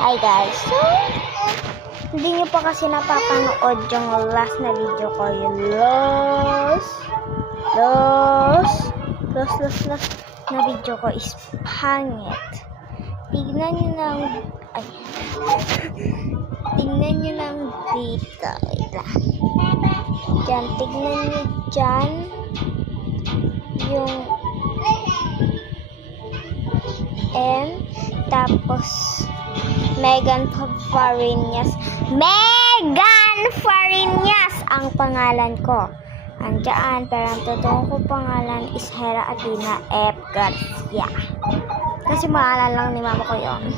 Hi guys, so hindi nyo pa kasi napapanood yung last na video ko, yung last na video ko is pangit. Tignan nyo lang, tignan nyo lang dito. Diyan, tignan nyo dyan yung tapos Megan Farinas ang pangalan ko. Andiyan, pero ang totoong ko pangalan is Hera Athena F. Garcia. Kasi pangalan lang ni mama ko yun.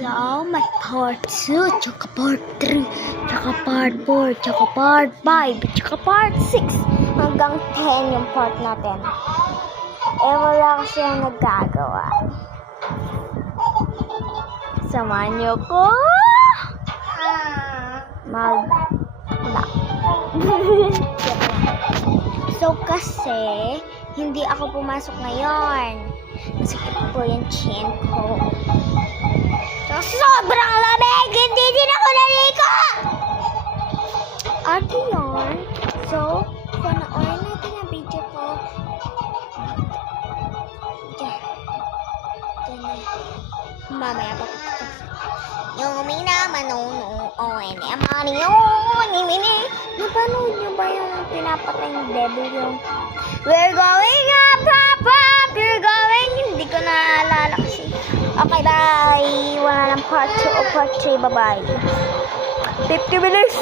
So, may part 2, tsaka part 3, tsaka part 4, tsaka part 5, tsaka part 6, hanggang 10 yung part natin. Wala kasi yung nagagawa. Samahan niyo ko So, kasi hindi ako pumasok ngayon. Masakit po yung chin ko. So, sobrang lamig! Hindi din ako naligo! Ate yun. So, panoorin natin ang video ko. Mamaya pa. Yung minamanong napanood nyo ba yung pinapatay ng devil yung we're going up, up, up, you're going, hindi ko naalala kasi. Okay, bye. Wala ng part 2 o part 3, bye bye. 50 minutes.